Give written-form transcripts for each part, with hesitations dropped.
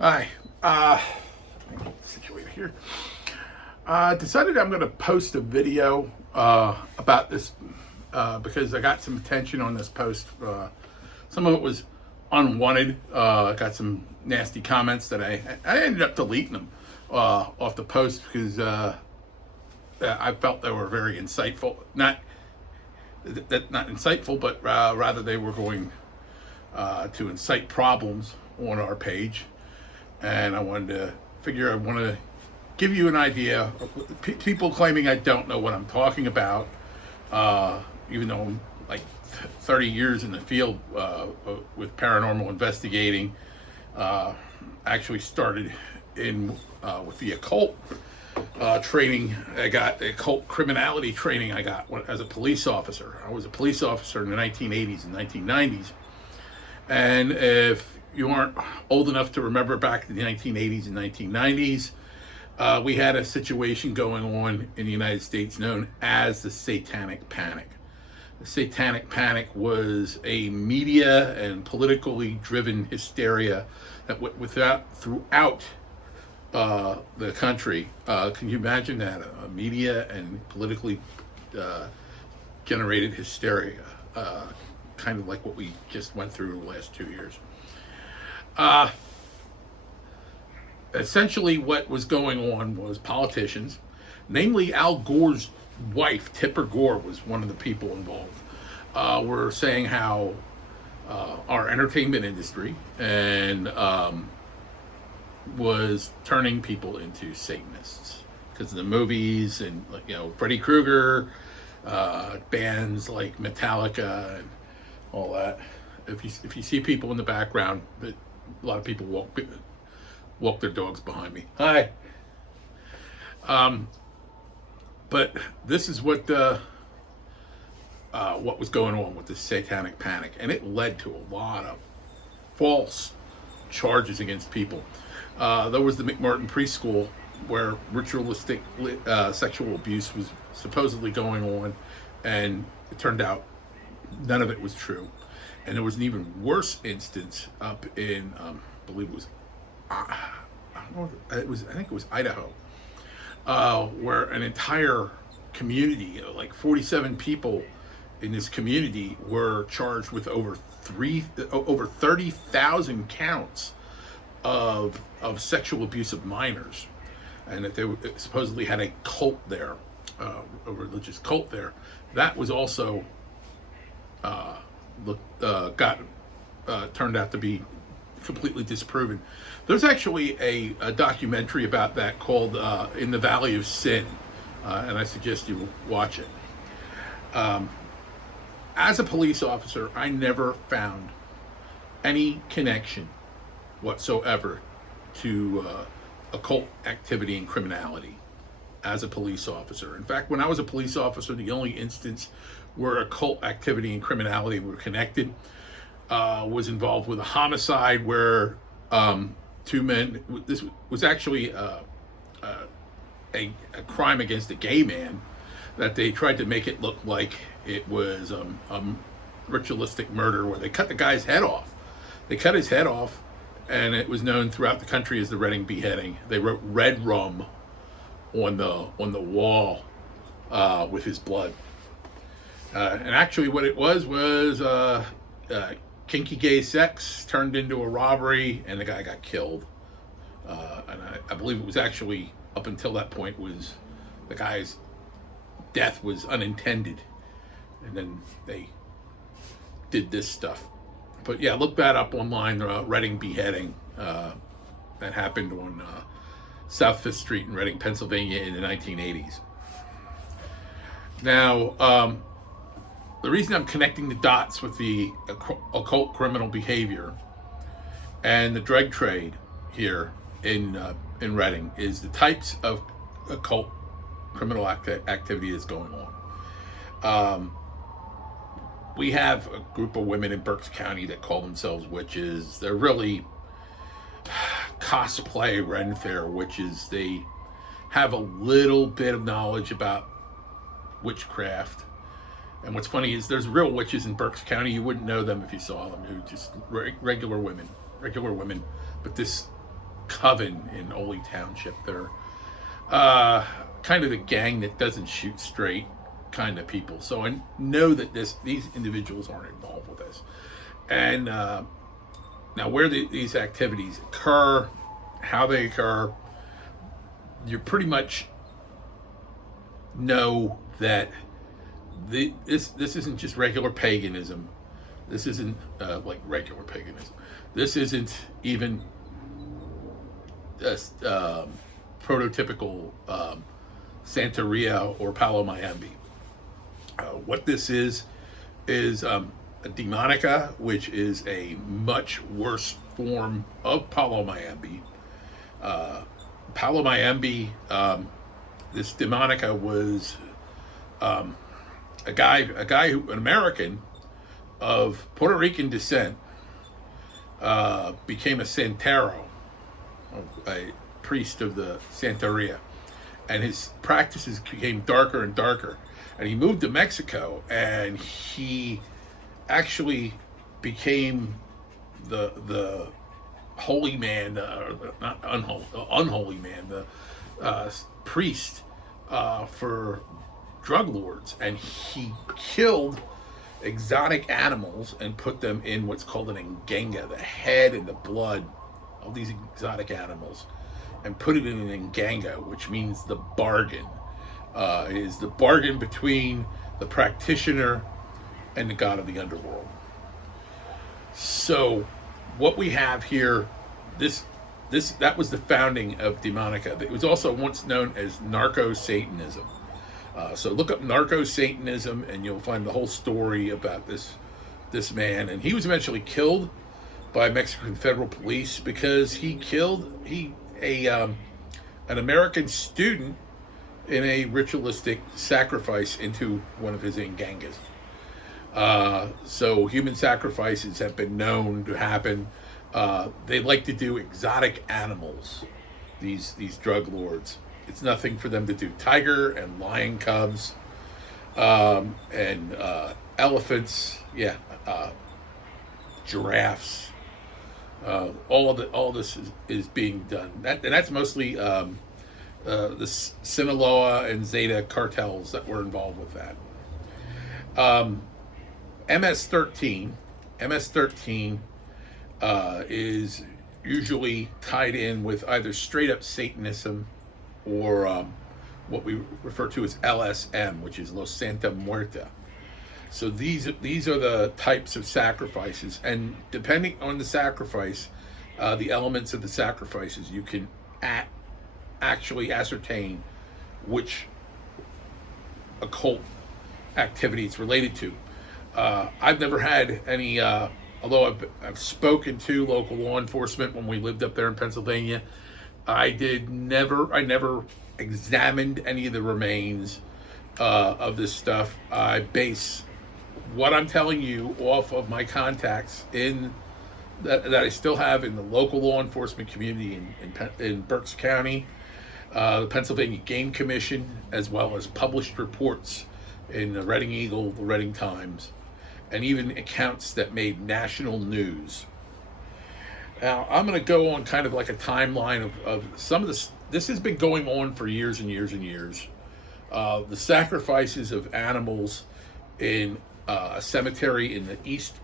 Hi. Situated here. Decided I'm going to post a video about this because I got some attention on this post. Some of it was unwanted. I got some nasty comments that I ended up deleting them off the post because I felt they were very insightful. Not insightful, but rather they were going to incite problems on our page. And I want to give you an idea. People claiming I don't know what I'm talking about, even though I'm like 30 years in the field with paranormal investigating. Actually started in with the occult training. I got occult criminality training. I got as a police officer. I was a police officer in the 1980s and 1990s. And if you aren't old enough to remember back in the 1980s and 1990s, we had a situation going on in the United States known as the Satanic Panic. The Satanic Panic was a media and politically driven hysteria that throughout the country. Can you imagine that? A media and politically generated hysteria, kind of like what we just went through the last 2 years. Essentially what was going on was politicians, namely Al Gore's wife, Tipper Gore, was one of the people involved, were saying how our entertainment industry and was turning people into Satanists because of the movies and, Freddy Krueger, bands like Metallica and all that. If you see people in the background, a lot of people walk their dogs behind me. Hi. But this is what was going on with the Satanic Panic, and it led to a lot of false charges against people. There was the McMartin preschool where ritualistic sexual abuse was supposedly going on, and it turned out none of it was true. And there was an even worse instance up in, I believe it was, I think it was Idaho, where an entire community, like 47 people in this community, were charged with over 30,000 counts of sexual abuse of minors, and that they supposedly had a cult there, a religious cult there. That was also turned out to be completely disproven. There's actually a documentary about that called In the Valley of Sin, and I suggest you watch it. As a police officer, I never found any connection whatsoever to occult activity and criminality as a police officer. In fact, when I was a police officer, the only instance where occult activity and criminality were connected was involved with a homicide where two men. This was actually a crime against a gay man that they tried to make it look like it was ritualistic murder, where they cut the guy's head off. They cut his head off, and it was known throughout the country as the Reading beheading. They wrote "Red Rum" on the wall with his blood. And actually, what it was kinky gay sex turned into a robbery, and the guy got killed. And I believe it was actually, up until that point, was the guy's death was unintended, and then they did this stuff. But yeah, look that up online. The Reading beheading that happened on South 5th Street in Reading, Pennsylvania, in the 1980s. Now, the reason I'm connecting the dots with the occult criminal behavior and the drug trade here in Reading is the types of occult criminal activity that's going on. We have a group of women in Berks County that call themselves witches. They're really cosplay Ren Fair witches. They have a little bit of knowledge about witchcraft. And what's funny is there's real witches in Berks County. You wouldn't know them if you saw them. They're just regular women. But this coven in Ole Township. They're kind of the gang that doesn't shoot straight kind of people. So I know that these individuals aren't involved with this. And now where these activities occur, how they occur, you pretty much know that this isn't just regular paganism. This isn't like regular paganism. This isn't even prototypical Santeria or Palo Mayombe. What this is a demonica, which is a much worse form of Palo Mayombe. Palo Mayombe, this demonica was an American of Puerto Rican descent, became a Santero, a priest of the Santeria, and his practices became darker and darker. And he moved to Mexico, and he actually became the holy man, not unholy man, the priest for drug lords, and he killed exotic animals and put them in what's called an nganga, the head and the blood of these exotic animals, and put it in an nganga, which means the bargain. It is the bargain between the practitioner and the god of the underworld. So what we have here, that was the founding of demonica. It was also once known as Narco Satanism. So look up Narco Satanism, and you'll find the whole story about this man. And he was eventually killed by Mexican federal police because he killed an American student in a ritualistic sacrifice into one of his ngangas. So human sacrifices have been known to happen. They like to do exotic animals, these drug lords. It's nothing for them to do tiger and lion cubs, and elephants, giraffes. All this is being done. That's mostly the Sinaloa and Zeta cartels that were involved with that. MS-13 is usually tied in with either straight up Satanism or what we refer to as LSM, which is Los Santa Muerta. So these are the types of sacrifices, and depending on the sacrifice, the elements of the sacrifices, you can actually ascertain which occult activity it's related to. I've never had any, although I've spoken to local law enforcement when we lived up there in Pennsylvania. I never examined any of the remains of this stuff. I base what I'm telling you off of my contacts that I still have in the local law enforcement community in Berks County, the Pennsylvania Game Commission, as well as published reports in the Reading Eagle, the Reading Times, and even accounts that made national news. Now, I'm going to go on kind of like a timeline of some of this. This has been going on for years and years and years. The sacrifices of animals in a cemetery in the east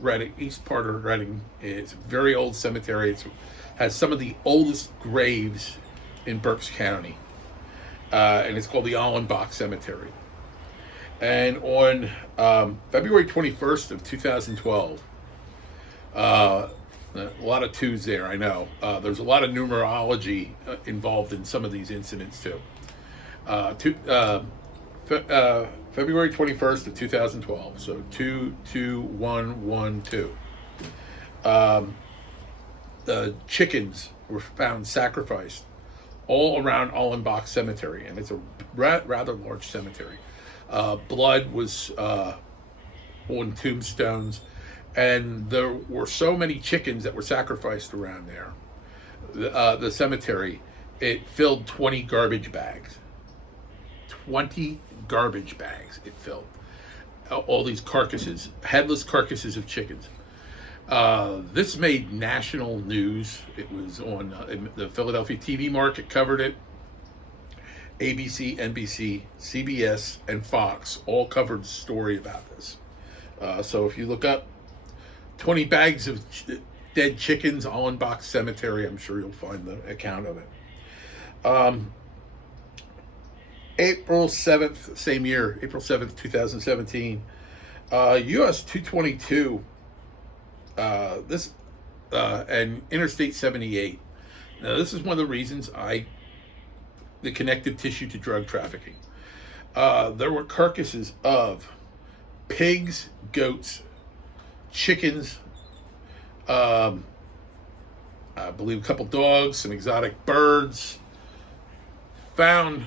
part of Reading. It's a very old cemetery. It has some of the oldest graves in Berks County, and it's called the Allenbox Cemetery. And on February 21st of 2012, a lot of twos there, I know. There's a lot of numerology involved in some of these incidents too. February 21st of 2012, so 22112. The chickens were found sacrificed all around Allenbox Cemetery, and it's a rather large cemetery. Blood was on tombstones, and there were so many chickens that were sacrificed around there. The cemetery, it filled 20 garbage bags. 20 garbage bags it filled. All these carcasses, headless carcasses of chickens. This made national news. It was on the Philadelphia TV market covered it. ABC, NBC, CBS, and Fox all covered the story about this. So if you look up 20 bags of dead chickens, Allenbox Cemetery, I'm sure you'll find the account of it. April 7th, same year, April 7th, 2017, US 222, and Interstate 78. Now, this is one of the reasons the connective tissue to drug trafficking. There were carcasses of pigs, goats, chickens, I believe a couple dogs, some exotic birds, found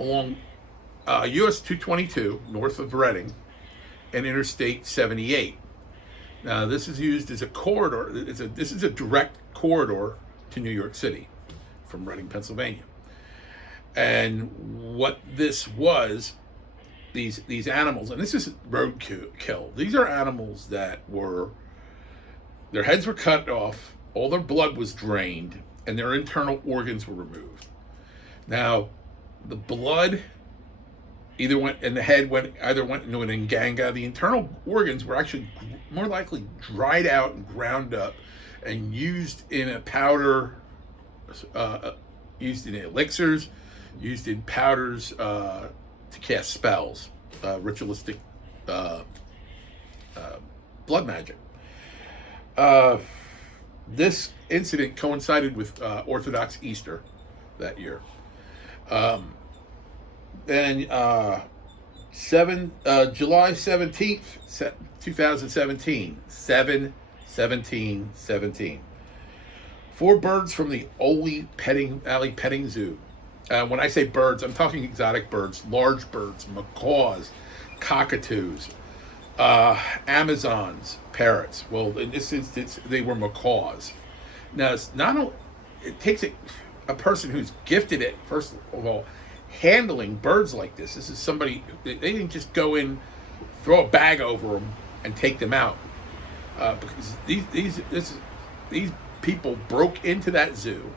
along US 222 north of Reading and Interstate 78. Now, this is used as a corridor. This is a direct corridor to New York City from Reading, Pennsylvania. And what this was, these animals, and this is roadkill. These are animals that their heads were cut off, all their blood was drained, and their internal organs were removed. Now, the blood either went into an inganga. The internal organs were actually more likely dried out and ground up and used in a powder, used in elixirs, used in powders to cast spells, ritualistic blood magic. This incident coincided with Orthodox Easter that year. Then July 17th, 2017, 7/17/17. 4 birds from the Ole Alley Petting Zoo. When I say birds, I'm talking exotic birds, large birds, macaws, cockatoos, Amazons, parrots. Well, in this instance, they were macaws. Now, it takes a person who's gifted at, first of all, handling birds like this. This is somebody, they didn't just go in, throw a bag over them, and take them out. Because these people broke into that zoo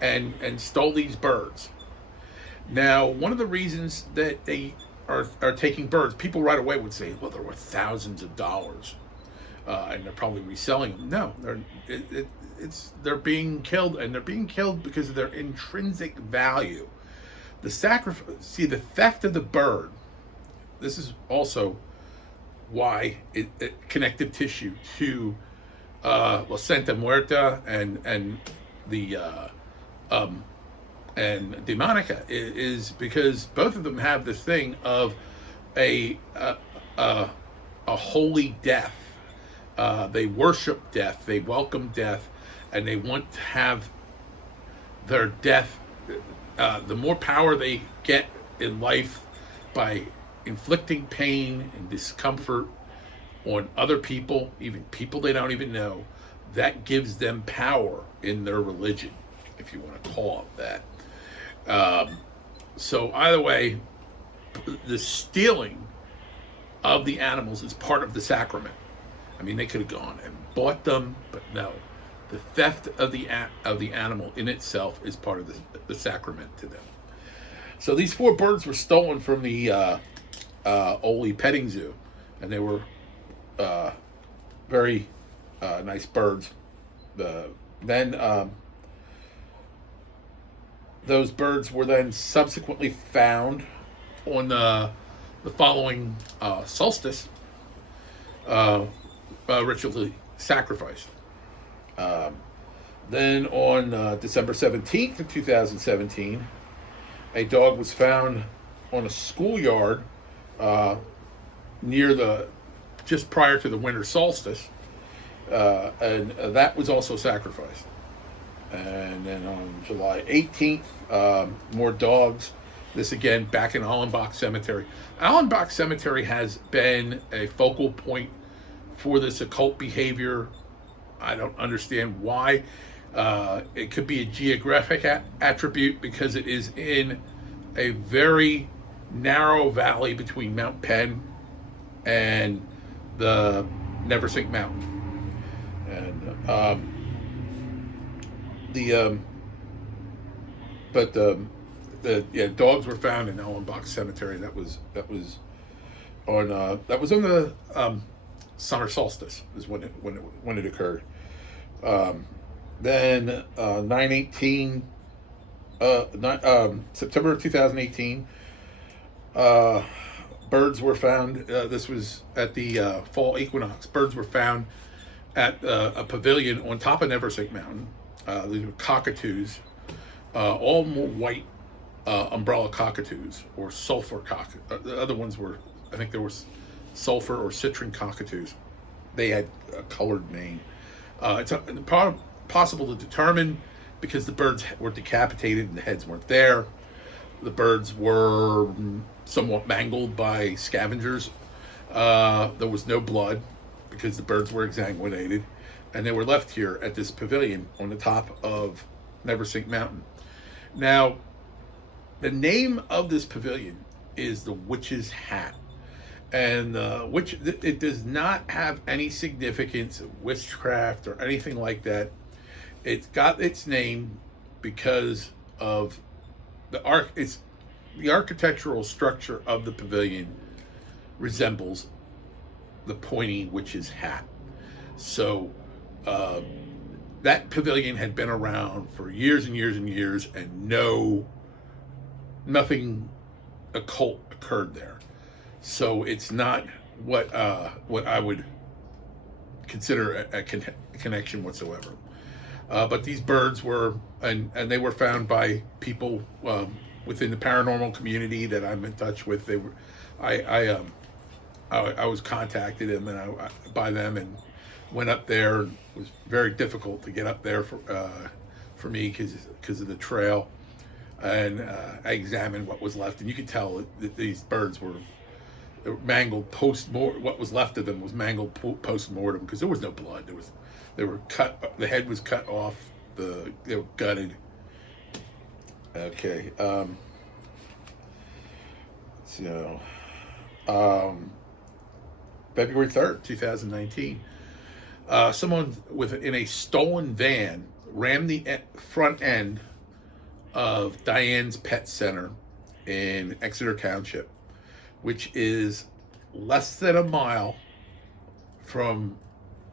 and stole these birds. Now, one of the reasons that they are taking birds, people right away would say, well, they're worth thousands of dollars, and they're probably reselling them. No, they're being killed, and they're being killed because of their intrinsic value. The theft of the bird. This is also why it connective tissue to La Santa Muerta and the and Demonica is because both of them have this thing of a holy death. They worship death, they welcome death, and they want to have their death. The more power they get in life by inflicting pain and discomfort on other people, even people they don't even know, that gives them power in their religion, if you want to call it that. So either way, the stealing of the animals is part of the sacrament. I mean, they could have gone and bought them, but no. The theft of the animal in itself is part of the sacrament to them. So these 4 birds were stolen from the Ole Petting Zoo, and they were very nice birds. Then those birds were then subsequently found on the following solstice, ritually sacrificed. Then on December 17th of 2017, a dog was found on a schoolyard just prior to the winter solstice, and that was also sacrificed. And then on July 18th, more dogs. This again back in Allenbox Cemetery. Allenbox Cemetery has been a focal point for this occult behavior. I don't understand why. It could be a geographic attribute because it is in a very narrow valley between Mount Penn and the Neversink Mountain. And the but yeah, dogs were found in Allenbox Cemetery. That was on the summer solstice is when it occurred. Um, then 918 September of 2018, uh, birds were found. This was at the fall equinox. Birds were found at a pavilion on top of Neversink Mountain. These were cockatoos, all more white umbrella cockatoos or sulfur cockatoos. The other ones were, I think there was sulfur or citron cockatoos. They had a colored name. It's possible to determine because the birds were decapitated and the heads weren't there. The birds were somewhat mangled by scavengers. There was no blood because the birds were exsanguinated, and they were left here at this pavilion on the top of Neversink Mountain. Now, the name of this pavilion is the Witch's Hat, and which it does not have any significance of witchcraft or anything like that. It's got its name because of it's the architectural structure of the pavilion resembles the pointy witch's hat. So that pavilion had been around for years and years and years, and nothing occult occurred there. So it's not what I would consider a connection whatsoever. But these birds were, and they were found by people within the paranormal community that I'm in touch with. They were, I was contacted by them and went up there. It was very difficult to get up there for me because of the trail. And I examined what was left, and you could tell that these birds were mangled post-mortem. What was left of them was mangled post-mortem because there was no blood. They were cut. The head was cut off. They were gutted. Okay. So, February 3rd, 2019, someone in a stolen van rammed the front end of Diane's Pet Center in Exeter Township, which is less than a mile from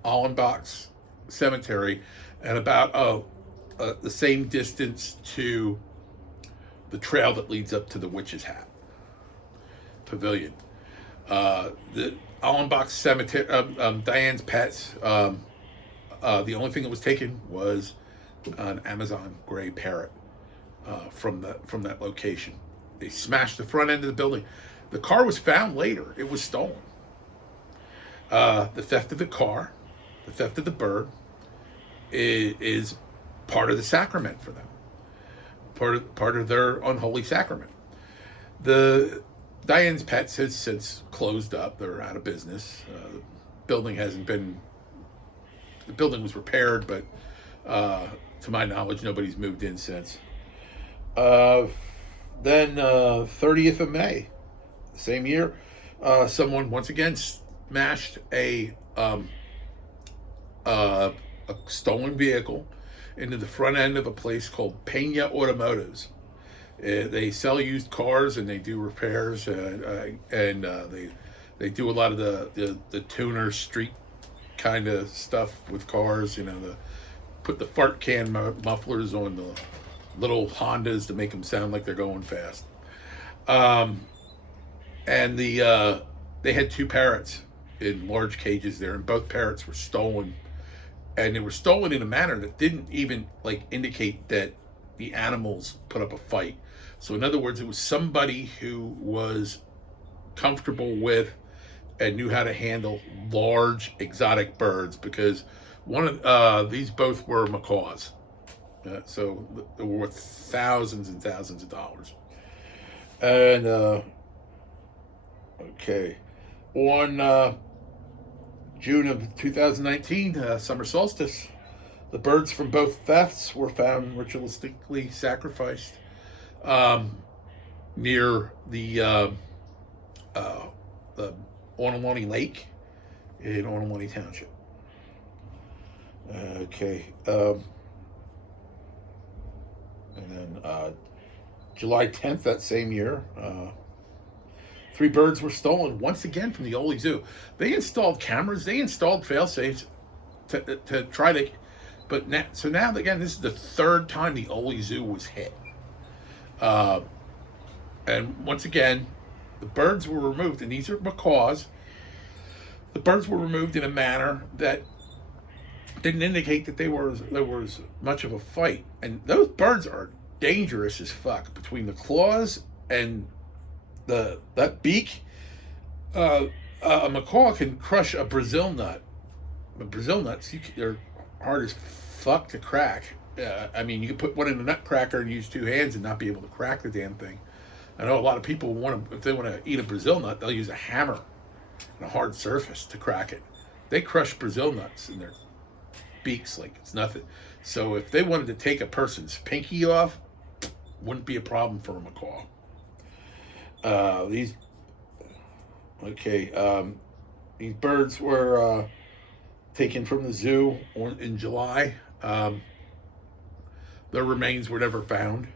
Allenbox Cemetery and about the same distance to the trail that leads up to the Witch's Hat Pavilion. The Allenbox Cemetery, Diane's Pets, the only thing that was taken was an Amazon gray parrot from that location. They smashed the front end of the building. The car was found later. It was stolen. The theft of the car, the theft of the bird, is part of the sacrament for them. Part of their unholy sacrament. The Diane's Pets has since closed up. They're out of business. The building was repaired, but to my knowledge, nobody's moved in since. Then 30th of May, same year, someone once again smashed a stolen vehicle into the front end of a place called Pena Automotives. They sell used cars and they do repairs, and they do a lot of the tuner street kind of stuff with cars. Put the fart can mufflers on the little Hondas to make them sound like they're going fast. And they had two parrots in large cages there, and both parrots were stolen. And they were stolen in a manner that didn't even indicate that the animals put up a fight. So in other words, it was somebody who was comfortable with and knew how to handle large exotic birds, because one of these both were macaws. So they were worth thousands and thousands of dollars. And okay, on June of 2019, summer solstice, the birds from both thefts were found ritualistically sacrificed near the Onaloni Lake in Onaloni Township. Okay. And then July 10th that same year, 3 birds were stolen once again from the Ole Zoo. They installed cameras, they installed fail safes to try to. But now, so now again, this is the third time the Ole Zoo was hit. Uh, and once again, the birds were removed, and these are macaws. The birds were removed in a manner that didn't indicate that there was much of a fight. And those birds are dangerous as fuck. Between the claws and that beak, a macaw can crush a Brazil nut. But Brazil nuts, they're hard as fuck to crack. I mean, you can put one in a nutcracker and use 2 hands and not be able to crack the damn thing. I know a lot of people want to, if they want to eat a Brazil nut, they'll use a hammer and a hard surface to crack it. They crush Brazil nuts in their beaks like it's nothing. So if they wanted to take a person's pinky off, wouldn't be a problem for a macaw. These birds were taken from the zoo in July. Their remains were never found.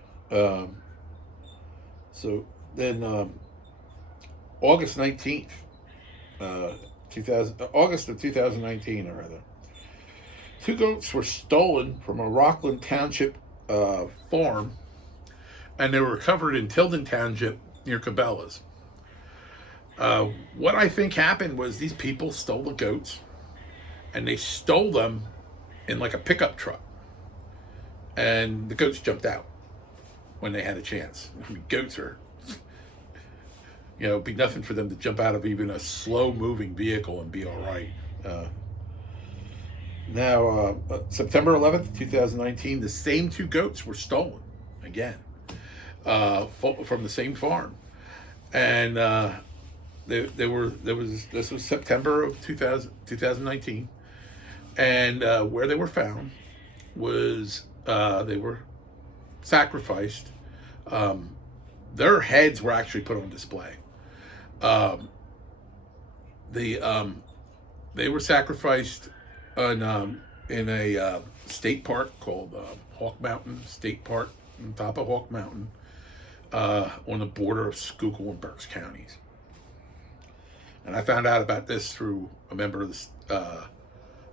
So then August 19th, August of 2019, or rather, 2 goats were stolen from a Rockland Township farm, and they were recovered in Tilden Township near Cabela's. What I think happened was these people stole the goats, and they stole them in like a pickup truck, and the goats jumped out when they had a chance. I mean, goats are, it'd be nothing for them to jump out of even a slow-moving vehicle and be all right. Now, September 11th, 2019, the same 2 goats were stolen again from the same farm, and this was September of 2019, and where they were found was they were sacrificed. Their heads were actually put on display. They were sacrificed in a state park called Hawk Mountain State Park, on top of Hawk Mountain, on the border of Schuylkill and Berks counties. And I found out about this through a member of the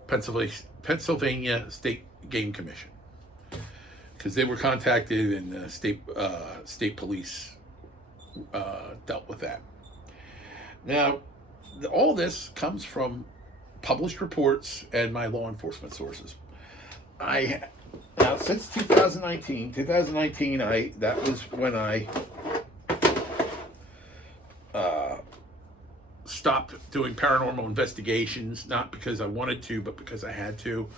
Pennsylvania State Game Commission, because they were contacted, and the state police dealt with that. Now, all this comes from published reports and my law enforcement sources. Now since 2019, that was when I stopped doing paranormal investigations, not because I wanted to, but because I had to.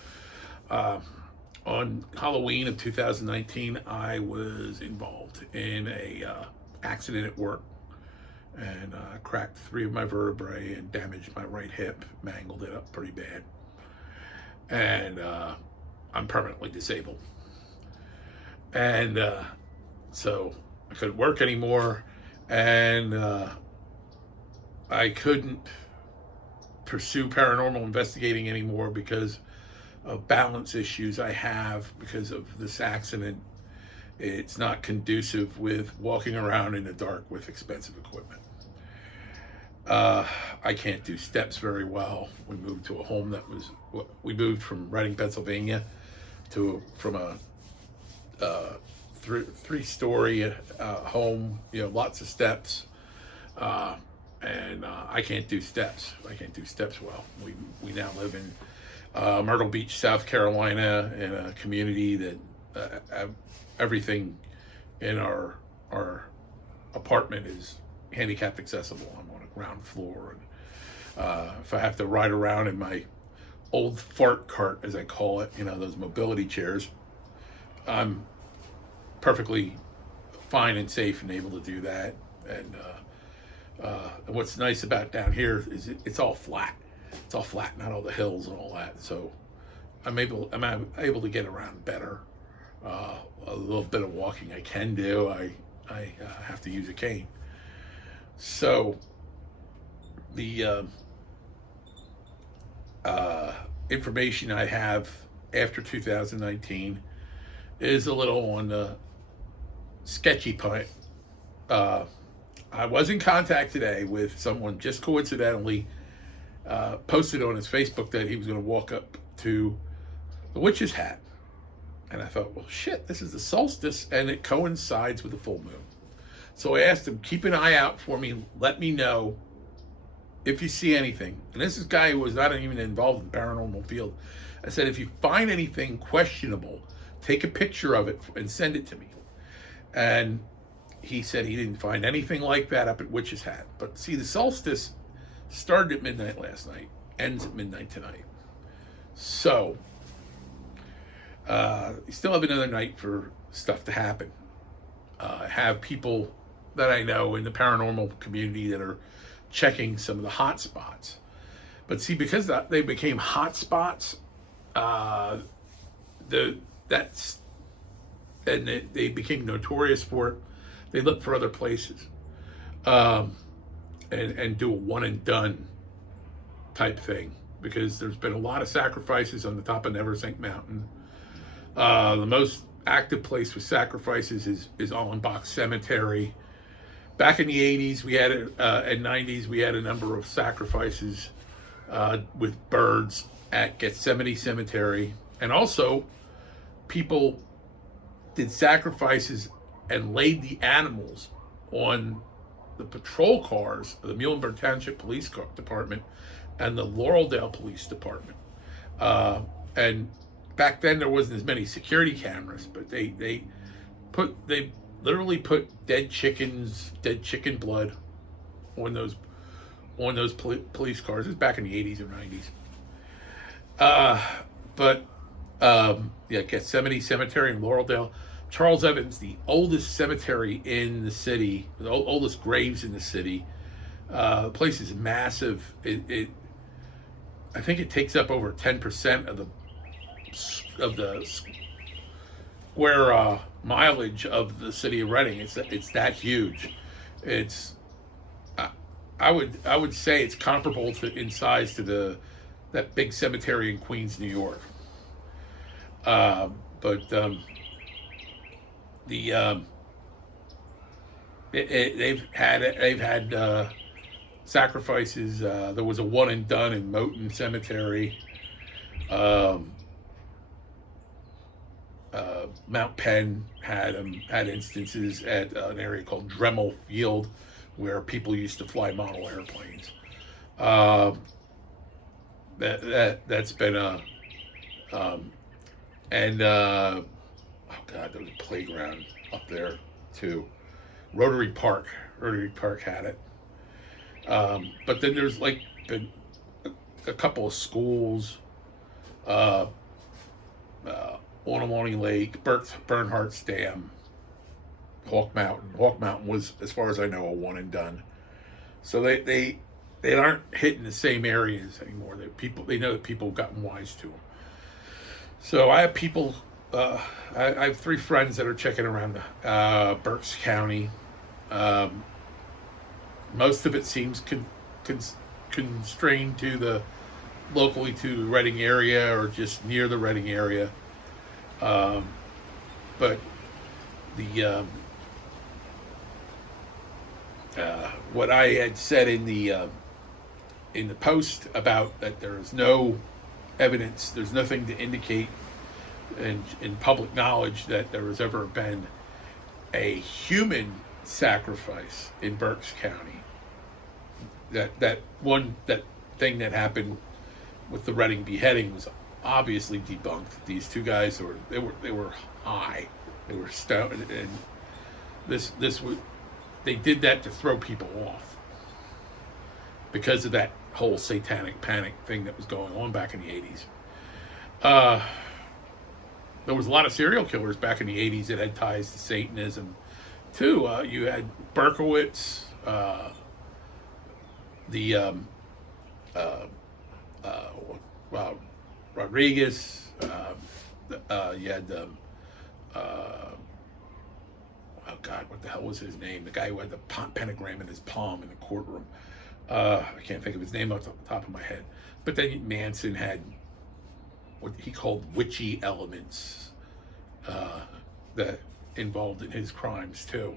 On Halloween of 2019, I was involved in a accident at work, and cracked 3 of my vertebrae and damaged my right hip, mangled it up pretty bad, and I'm permanently disabled. And so I couldn't work anymore, and I couldn't pursue paranormal investigating anymore because of balance issues I have because of this accident. It's not conducive with walking around in the dark with expensive equipment. I can't do steps very well. We moved to a home we moved from Reading, Pennsylvania, from a 3-story home, lots of steps, and I can't do steps. I can't do steps well. We now live in Myrtle Beach, South Carolina, in a community that everything in our apartment is handicapped accessible. I'm on a ground floor, and if I have to ride around in my old fart cart, as I call it, those mobility chairs, I'm perfectly fine and safe and able to do that. And what's nice about down here is it's all flat. It's all flat, not all the hills and all that. So I'm able to get around better. A little bit of walking I can do. I have to use a cane. So the information I have after 2019 is a little on the sketchy part. I was in contact today with someone just coincidentally posted on his Facebook that he was going to walk up to the witch's hat. And I thought, well, shit, this is the solstice and it coincides with the full moon. So I asked him, keep an eye out for me. Let me know if you see anything. And this is a guy who was not even involved in the paranormal field. I said, if you find anything questionable, take a picture of it and send it to me. And he said he didn't find anything like that up at Witch's Hat. But see, the solstice started at midnight last night, ends at midnight tonight. So, you still have another night for stuff to happen. Have people that I know in the paranormal community that are checking some of the hot spots. But see, because they became hot spots, they became notorious for it. They look for other places, and do a one and done type thing, because there's been a lot of sacrifices on the top of Neversink Mountain. The most active place with sacrifices is Allenbox Cemetery. Back in the 80s, we had and 90s, we had a number of sacrifices with birds at Gethsemane Cemetery, and also people did sacrifices and laid the animals on the patrol cars of the Muhlenberg Township Police Department and the Laureldale Police Department. And back then there wasn't as many security cameras, but they literally put dead chicken blood on those police cars. It was back in the 80s or 90s. Gethsemane Cemetery in Laureldale. Charles Evans, the oldest cemetery in the city, the oldest graves in the city. The place is massive. I think it takes up over 10% of the square mileage of the city of Reading. It's that huge. I would say it's comparable in size to that big cemetery in Queens, New York. They've had sacrifices. There was a one and done in Moton Cemetery. Mount Penn had instances at an area called Dremel Field, where people used to fly model airplanes. That's been there was a playground up there too. Rotary Park had it. But then there's been a couple of schools, Onamonee Lake, Bernhardt's Dam, Hawk Mountain. Hawk Mountain was, as far as I know, a one and done. So they aren't hitting the same areas anymore. They know that people have gotten wise to them. So I have people. I have 3 friends that are checking around Berks County. Most of it seems constrained to locally to the Reading area or just near the Reading area. But what I had said in the post about that there is no evidence, there's nothing to indicate in public knowledge that there has ever been a human sacrifice in Berks County. That thing that happened with the Reading beheading was obviously debunked. These 2 guys were high, they were stoned, and they did that to throw people off because of that whole satanic panic thing that was going on back in the 80s. There was a lot of serial killers back in the 80s that had ties to Satanism too. You had Berkowitz, Rodriguez. You had what the hell was his name? The guy who had the pentagram in his palm in the courtroom. I can't think of his name off the top of my head. But then Manson had what he called witchy elements that involved in his crimes too.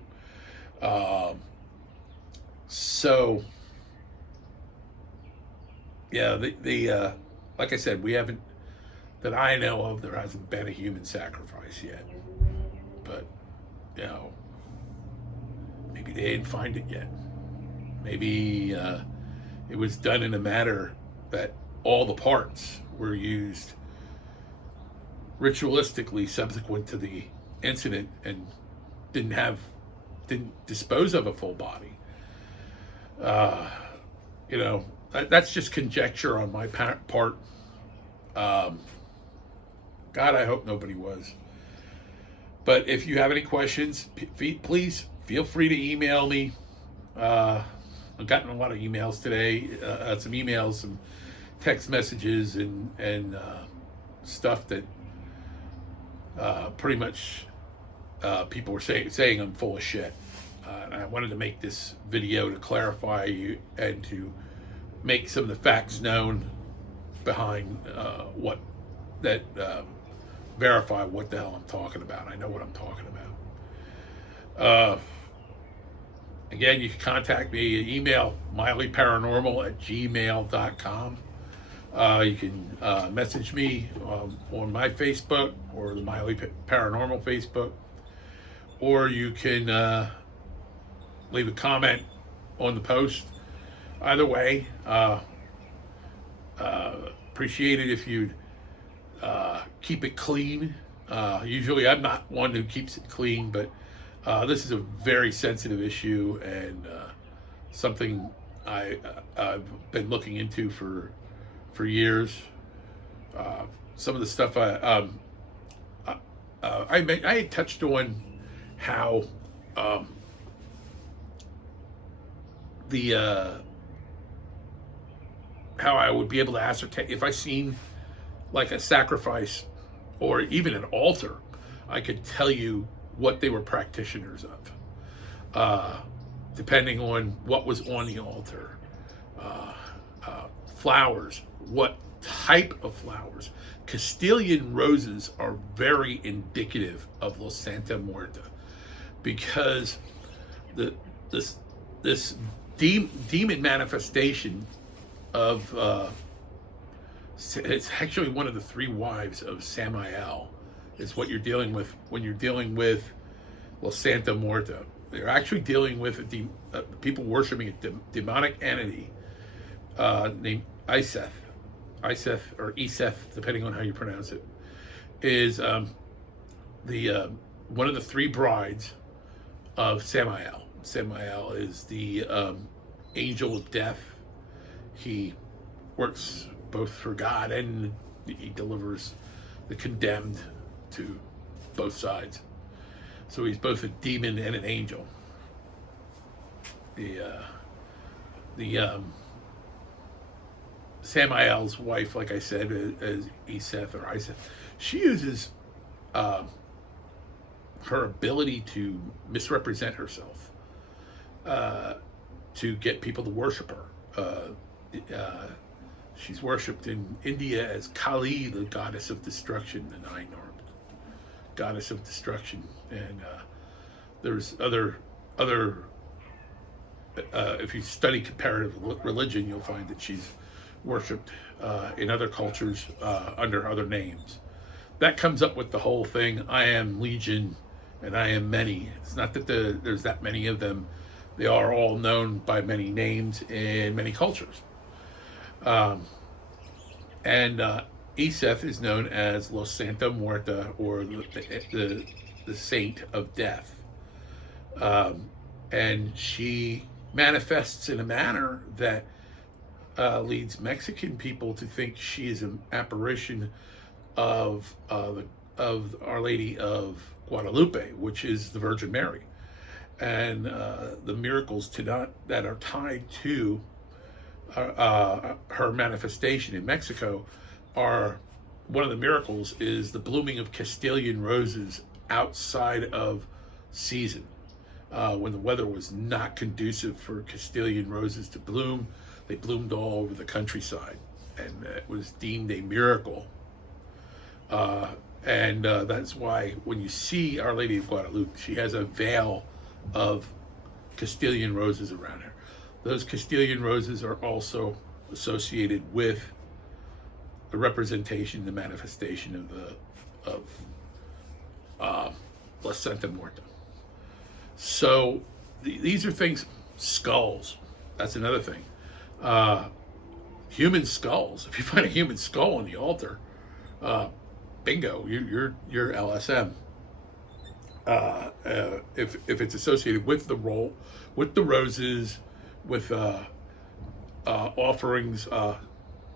So yeah, the like I said, we haven't, that I know of, there hasn't been a human sacrifice yet. But you know, maybe they didn't find it yet. Maybe it was done in a manner that all the parts were used ritualistically subsequent to the incident and didn't dispose of a full body. You know, that's just conjecture on my part. God, I hope nobody was. But if you have any questions, please feel free to email me. I've gotten a lot of emails today, some emails, some text messages, and stuff that pretty much people were saying I'm full of shit. And I wanted to make this video to clarify you and to make some of the facts known behind what that verify what the hell I'm talking about. I know what I'm talking about. Again, you can contact me, email mileyparanormal@gmail.com. You can message me on my Facebook or the Miley Paranormal Facebook, or you can leave a comment on the post. Either way, appreciate it if you'd keep it clean. Usually I'm not one who keeps it clean, but this is a very sensitive issue and something I've been looking into for years. Some of the stuff I had touched on how how I would be able to ascertain if I seen like a sacrifice or even an altar, I could tell you what they were practitioners of, depending on what was on the altar. Flowers, what type of flowers. Castilian roses are very indicative of Los Santa Muerta, because this demon manifestation of it's actually one of the three wives of Samael is what you're dealing with when you're dealing with Los Santa Muerta. They're actually dealing with people worshiping a demonic entity named Iseth or Iseth, depending on how you pronounce it, is the one of the three brides of Samael. Samael is the angel of death. He works both for God and he delivers the condemned to both sides. So he's both a demon and an angel. The Samael's wife, like I said, is Iseth or Iseth. She uses her ability to misrepresent herself to get people to worship her. She's worshipped in India as Kali, the goddess of destruction, the nine-armed goddess of destruction. And there's other if you study comparative religion, you'll find that she's worshipped in other cultures under other names. That comes up with the whole thing, I am Legion and I am many. It's not that there's that many of them. They are all known by many names in many cultures. And Iseth is known as Los Santa Muerta, or the saint of death. And she manifests in a manner that leads Mexican people to think she is an apparition of Our Lady of Guadalupe, which is the Virgin Mary. And the miracles that are tied to her manifestation in Mexico are, one of the miracles is the blooming of Castilian roses outside of season. When the weather was not conducive for Castilian roses to bloom, they bloomed all over the countryside, and it was deemed a miracle And that's why when you see Our Lady of Guadalupe, she has a veil of Castilian roses around her. Those Castilian roses are also associated with the representation, the manifestation of La Santa Muerta. So these are things. Skulls. That's another thing. Human skulls. If you find a human skull on the altar, bingo, you're LSM. If it's associated with the with the roses, with offerings,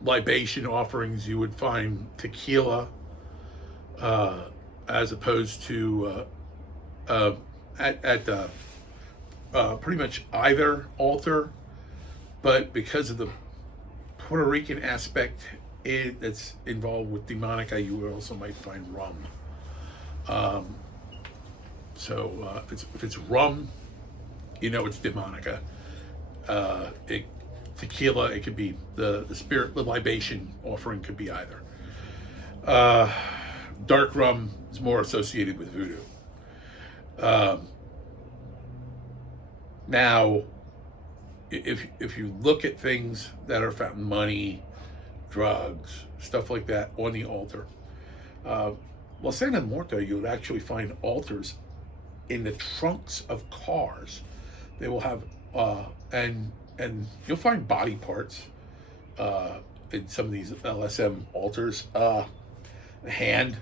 libation offerings, you would find tequila, as opposed to at the pretty much either altar, but because of the Puerto Rican aspect that's involved with demonica, you also might find rum. So if it's rum, you know it's demonica. Tequila, it could be the spirit, the libation offering could be either. Dark rum is more associated with voodoo. Now, if you look at things that are found, money, drugs, stuff like that on the altar, well, Santa Muerta, you would actually find altars in the trunks of cars. They will have and you'll find body parts in some of these LSM altars. A hand,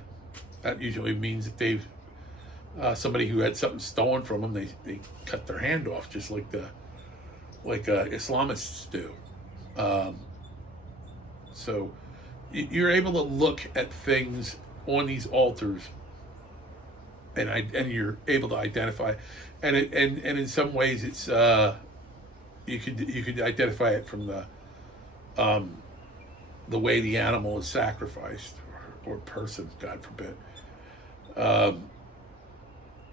that usually means that they've somebody who had something stolen from them, they cut their hand off, just like Islamists do. So you're able to look at things on these altars, and you're able to identify, and in some ways it's you could identify it from the way the animal is sacrificed, or person, God forbid.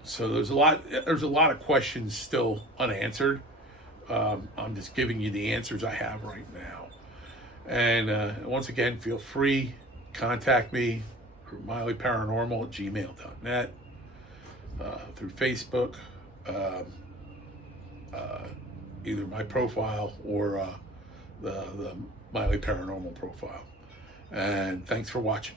So there's a lot of questions still unanswered. I'm just giving you the answers I have right now. And once again, feel free, contact me through mileyparanormal@gmail.net, through Facebook, either my profile or the Miley Paranormal profile. And thanks for watching.